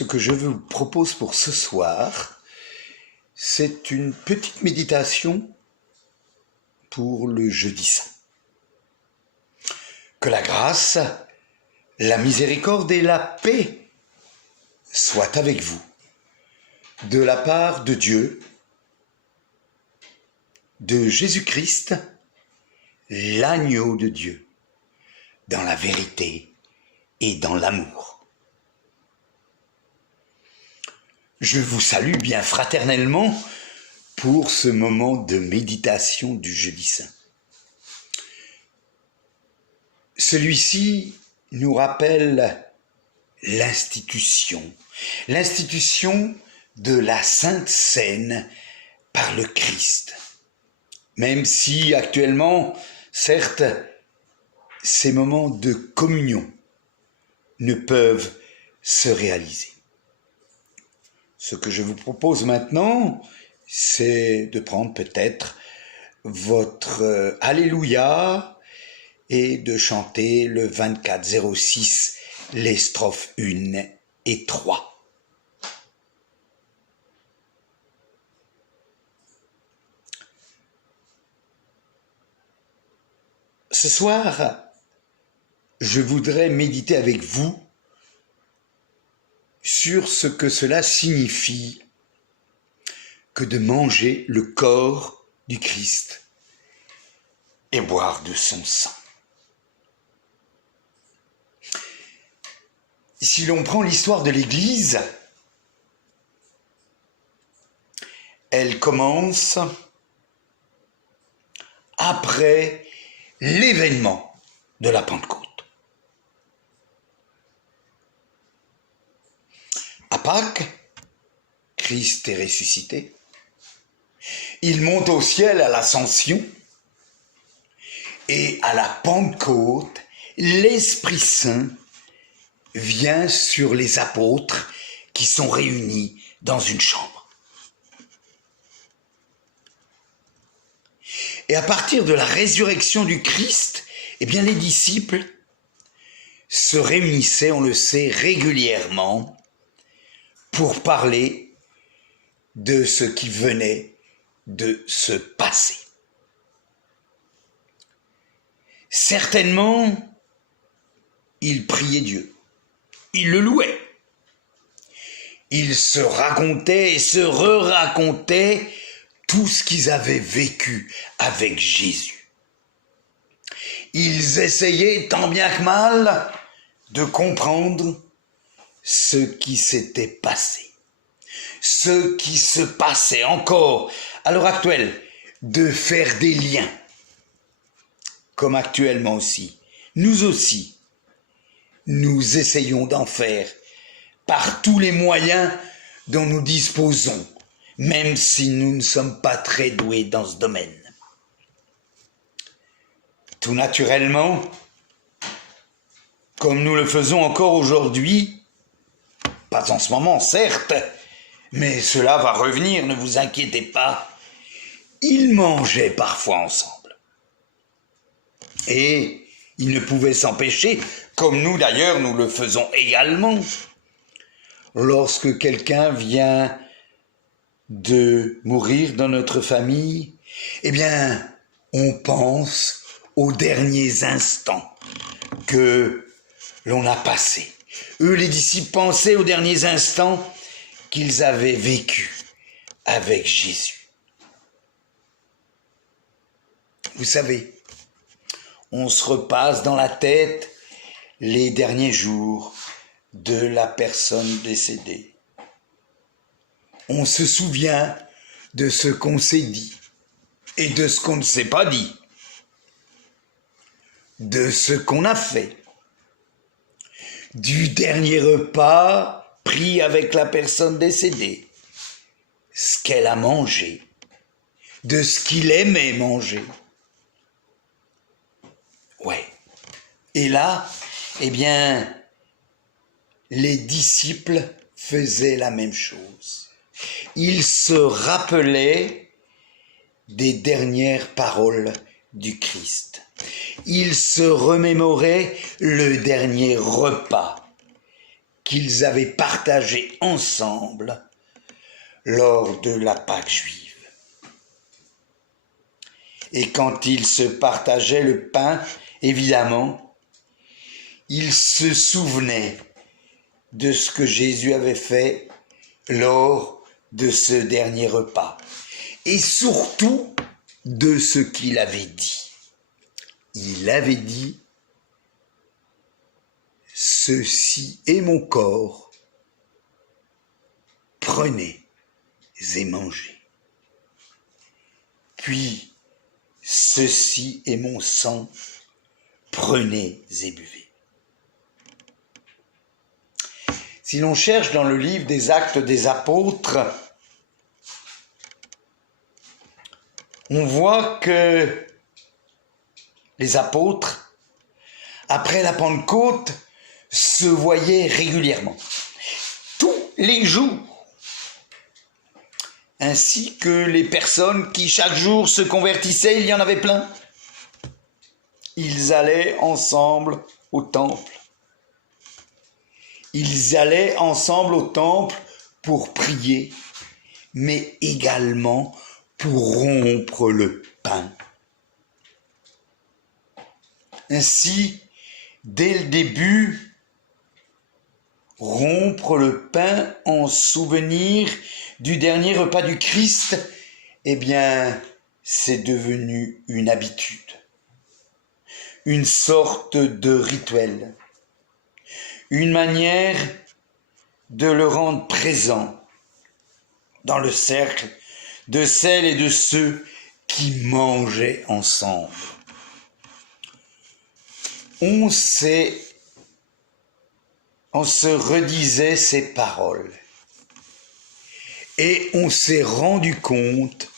Ce que je vous propose pour ce soir, c'est une petite méditation pour le jeudi saint. Que la grâce, la miséricorde et la paix soient avec vous, de la part de Dieu, de Jésus-Christ, l'agneau de Dieu, dans la vérité et dans l'amour. Je vous salue bien fraternellement pour ce moment de méditation du jeudi saint. Celui-ci nous rappelle l'institution de la Sainte Seine par le Christ. Même si actuellement, certes, ces moments de communion ne peuvent se réaliser. Ce que je vous propose maintenant, c'est de prendre peut-être votre Alléluia et de chanter le 24-06, les strophes 1 et 3. Ce soir, je voudrais méditer avec vous sur ce que cela signifie que de manger le corps du Christ et boire de son sang. Si l'on prend l'histoire de l'Église, elle commence après l'événement de la Pentecôte. À Pâques, Christ est ressuscité. Il monte au ciel à l'Ascension. Et à la Pentecôte, l'Esprit Saint vient sur les apôtres qui sont réunis dans une chambre. Et à partir de la résurrection du Christ, eh bien les disciples se réunissaient, on le sait, régulièrement pour parler de ce qui venait de se passer. Certainement, ils priaient Dieu, ils le louaient, ils se racontaient et se re-racontaient tout ce qu'ils avaient vécu avec Jésus. Ils essayaient tant bien que mal de comprendre ce qui s'était passé, ce qui se passait encore à l'heure actuelle, de faire des liens, comme actuellement aussi. Nous aussi, nous essayons d'en faire par tous les moyens dont nous disposons, même si nous ne sommes pas très doués dans ce domaine. Tout naturellement, comme nous le faisons encore aujourd'hui, pas en ce moment, certes, mais cela va revenir, ne vous inquiétez pas. Ils mangeaient parfois ensemble. Et ils ne pouvaient s'empêcher, comme nous d'ailleurs, nous le faisons également. Lorsque quelqu'un vient de mourir dans notre famille, eh bien, on pense aux derniers instants que l'on a passés. Eux, les disciples, pensaient aux derniers instants qu'ils avaient vécus avec Jésus. Vous savez, on se repasse dans la tête les derniers jours de la personne décédée. On se souvient de ce qu'on s'est dit et de ce qu'on ne s'est pas dit, de ce qu'on a fait, du dernier repas pris avec la personne décédée, ce qu'elle a mangé, de ce qu'il aimait manger. Ouais. Et là, eh bien, les disciples faisaient la même chose. Ils se rappelaient des dernières paroles du Christ. Ils se remémoraient le dernier repas qu'ils avaient partagé ensemble lors de la Pâque juive. Et quand ils se partageaient le pain, évidemment, ils se souvenaient de ce que Jésus avait fait lors de ce dernier repas, et surtout de ce qu'il avait dit. Il avait dit « Ceci est mon corps, prenez et mangez. » Puis « Ceci est mon sang, prenez et buvez. » Si l'on cherche dans le livre des Actes des Apôtres, on voit que les apôtres, après la Pentecôte, se voyaient régulièrement, tous les jours, ainsi que les personnes qui chaque jour se convertissaient, il y en avait plein. Ils allaient ensemble au temple. Ils allaient ensemble au temple pour prier, mais également pour rompre le pain. Ainsi, dès le début, rompre le pain en souvenir du dernier repas du Christ, eh bien, c'est devenu une habitude, une sorte de rituel, une manière de le rendre présent dans le cercle de celles et de ceux qui mangeaient ensemble. On se redisait ces paroles et on s'est rendu compte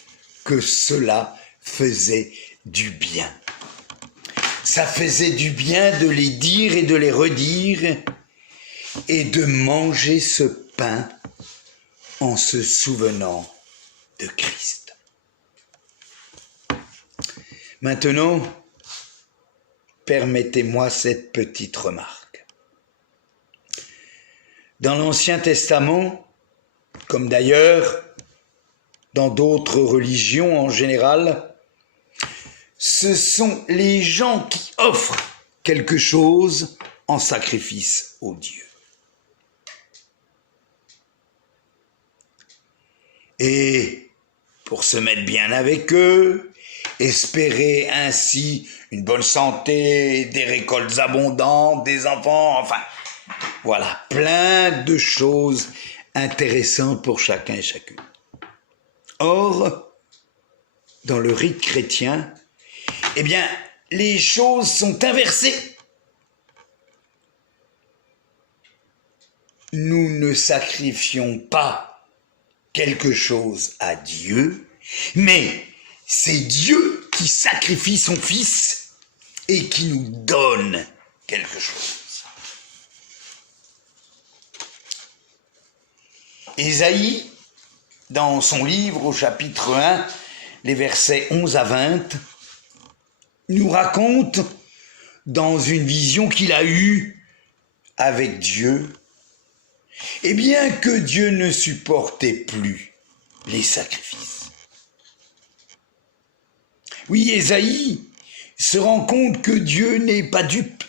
que cela faisait du bien. Ça faisait du bien de les dire et de les redire et de manger ce pain en se souvenant de Christ. Maintenant, permettez-moi cette petite remarque. Dans l'Ancien Testament, comme d'ailleurs dans d'autres religions en général, ce sont les gens qui offrent quelque chose en sacrifice au Dieu. Et pour se mettre bien avec eux, espérer ainsi une bonne santé, des récoltes abondantes, des enfants, enfin, voilà, plein de choses intéressantes pour chacun et chacune. Or, dans le rite chrétien, eh bien, les choses sont inversées. Nous ne sacrifions pas quelque chose à Dieu, mais c'est Dieu qui sacrifie son Fils et qui nous donne quelque chose. Ésaïe, dans son livre au chapitre 1, les versets 11 à 20, nous raconte dans une vision qu'il a eue avec Dieu, eh bien que Dieu ne supportait plus les sacrifices. Oui, Ésaïe se rend compte que Dieu n'est pas dupe.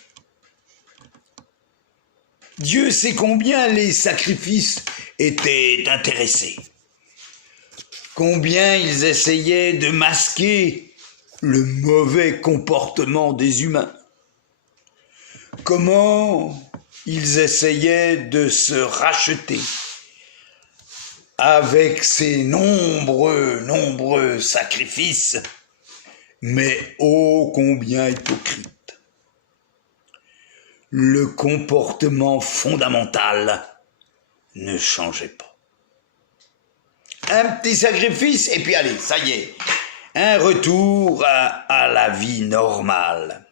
Dieu sait combien les sacrifices étaient intéressés, combien ils essayaient de masquer le mauvais comportement des humains, comment ils essayaient de se racheter avec ces nombreux sacrifices, mais ô combien hypocrites. Le comportement fondamental ne changeait pas. Un petit sacrifice et puis allez, ça y est, un retour à la vie normale.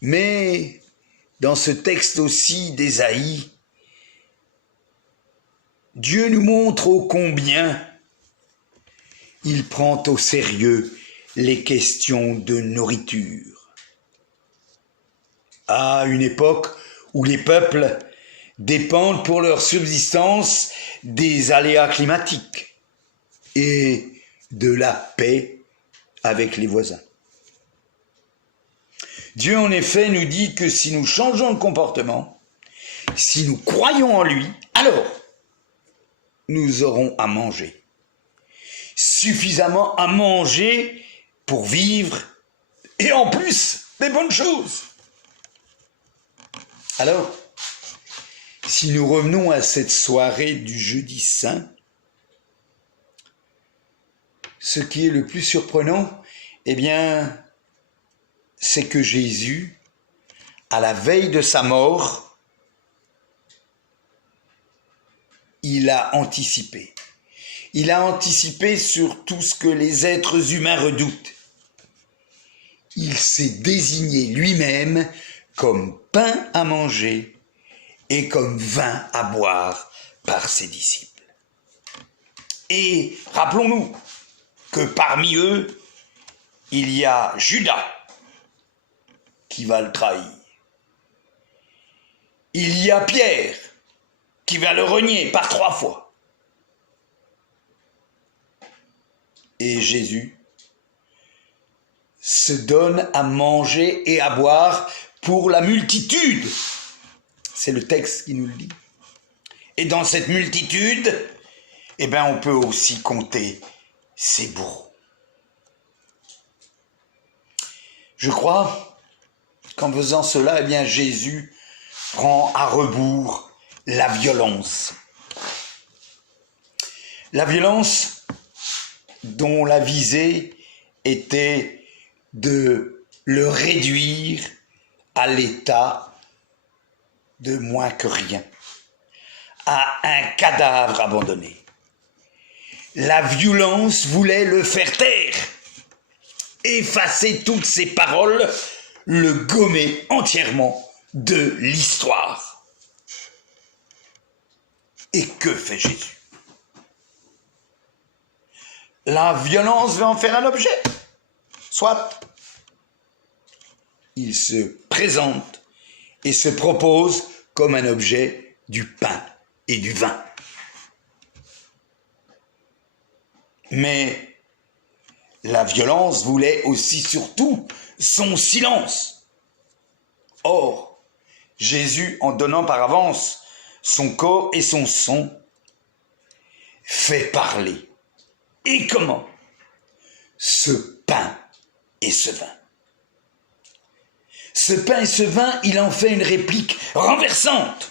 Mais dans ce texte aussi d'Ésaïe, Dieu nous montre ô combien il prend au sérieux les questions de nourriture. À une époque où les peuples dépendent pour leur subsistance des aléas climatiques et de la paix avec les voisins. Dieu, en effet, nous dit que si nous changeons de comportement, si nous croyons en lui, alors nous aurons à manger. Suffisamment à manger pour vivre et en plus des bonnes choses. Alors, si nous revenons à cette soirée du jeudi saint, ce qui est le plus surprenant, eh bien, c'est que Jésus, à la veille de sa mort, il a anticipé. Il a anticipé sur tout ce que les êtres humains redoutent. Il s'est désigné lui-même comme pain à manger et comme vin à boire par ses disciples. Et rappelons-nous que parmi eux, il y a Judas qui va le trahir. Il y a Pierre qui va le renier par 3 fois. Et Jésus se donne à manger et à boire pour la multitude. C'est le texte qui nous le dit. Et dans cette multitude, eh bien, on peut aussi compter ses bourreaux. Je crois qu'en faisant cela, eh bien, Jésus prend à rebours la violence. La violence dont la visée était de le réduire à l'état de moins que rien, à un cadavre abandonné. La violence voulait le faire taire, effacer toutes ses paroles, le gommer entièrement de l'histoire. Et que fait Jésus? La violence veut en faire un objet. Soit. Il se présente et se propose comme un objet du pain et du vin. Mais la violence voulait aussi surtout son silence. Or, Jésus, en donnant par avance son corps et son sang, fait parler. Et comment? Ce pain et ce vin. Ce pain et ce vin, il en fait une réplique renversante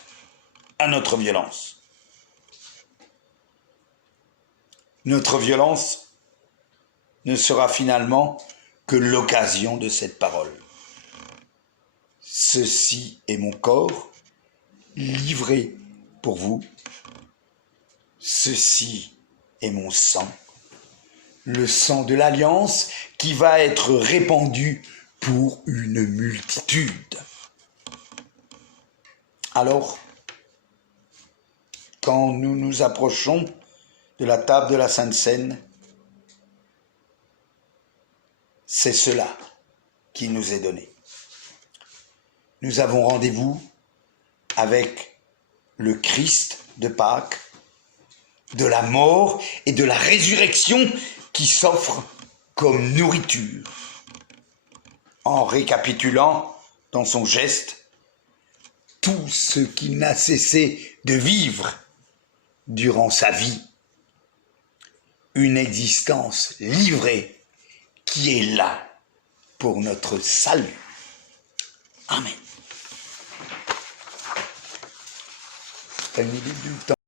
à notre violence. Notre violence ne sera finalement que l'occasion de cette parole. Ceci est mon corps, livré pour vous. Ceci est mon sang, le sang de l'alliance qui va être répandu pour une multitude. Alors, quand nous nous approchons de la table de la Sainte Seine, c'est cela qui nous est donné. Nous avons rendez-vous avec le Christ de Pâques, de la mort et de la résurrection qui s'offre comme nourriture. En récapitulant dans son geste tout ce qu'il n'a cessé de vivre durant sa vie, une existence livrée qui est là pour notre salut. Amen.